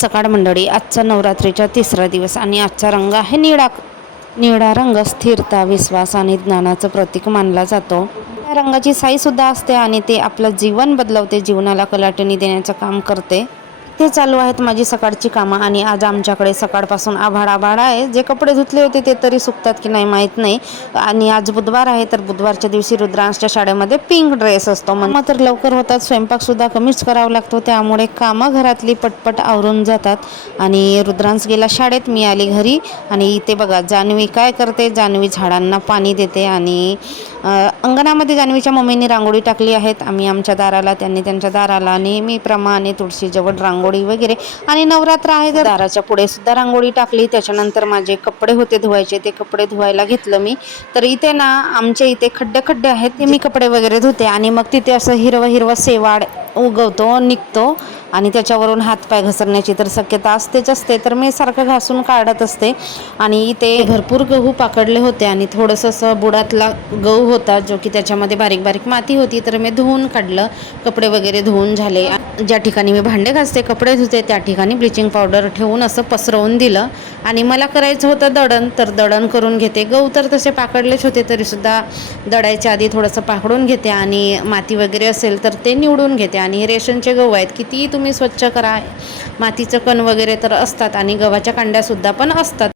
सकाळ मंडळी आजचा नवरात्रीचा तिसरा दिवस आणि आजचा रंग आहे निळा. निळा रंग स्थिरता विश्वास आणि ज्ञानाचं प्रतीक मानला जातो. त्या रंगाची साईसुद्धा असते आणि ते आपलं जीवन बदलवते जीवनाला कलाटणी देण्याचं काम करते. ते चालू आहेत माझी सकाळची कामं आणि आज आमच्याकडे सकाळपासून आभाळ आभाळ आहे. जे कपडे धुतले होते ते तरी सुकतात की नाही माहीत नाही. आणि आज बुधवार आहे तर बुधवारच्या दिवशी रुद्रांशच्या शाळेमध्ये पिंक ड्रेस असतो. मग तर लवकर होतात स्वयंपाकसुद्धा कमीच करावा लागतो. त्यामुळे कामं घरातली पटपट आवरून जातात. आणि रुद्रांश गेला शाळेत मी आली घरी. आणि इथे बघा जान्हवी काय करते? जान्हवी झाडांना पाणी देते आणि अंगणामध्ये जान्हवीच्या मम्मीने रांगोळी टाकली आहेत. आम्ही आमच्या दाराला त्यांनी त्यांच्या दाराला नेहमीप्रमाणे तुळशीजवळ रांगोळी वगैरे आणि नवरात्र आहे तर दाराच्या पुढे सुद्धा रांगोळी टाकली. त्याच्यानंतर माझे कपडे होते धुवायचे ते कपडे धुवायला घेतलं मी. तर इथे ना आमच्या इथे खड्डे खड्डे आहेत ते मी कपडे वगैरे धुते आणि मग तिथे असं हिरवं हिरवं सेवाड उगवतो निघतो. आणि त्याच्यावरून हातपाय घसरण्याची तर शक्यता असतेच असते. तर मी सारखं घासून काढत असते. आणि इथे भरपूर गहू पाकडले होते आणि थोडंसं असं बुडातला गहू होता जो की त्याच्यामध्ये बारीक बारीक माती होती. तर मी धुवून काढलं. कपडे वगैरे धुवून झाले. ज्या ठिकाणी मी भांडे घासते कपडे धुते त्या ठिकाणी ब्लिचिंग पावडर ठेवून असं पसरवून दिलं. आणि मला करायचं होतं दळण तर दळण करून घेते. गहू तर तसे पाकडलेच होते तरीसुद्धा दडायच्या आधी थोडंसं पाकडून घेते. आणि माती वगैरे असेल तर ते निवडून घेते. आणि हे रेशनचे गहू आहेत कितीही तुम्ही स्वच्छ करा. मातीचं कण वगैरे तर असतात आणि गव्हाच्या कांड्यासुद्धा पण असतात.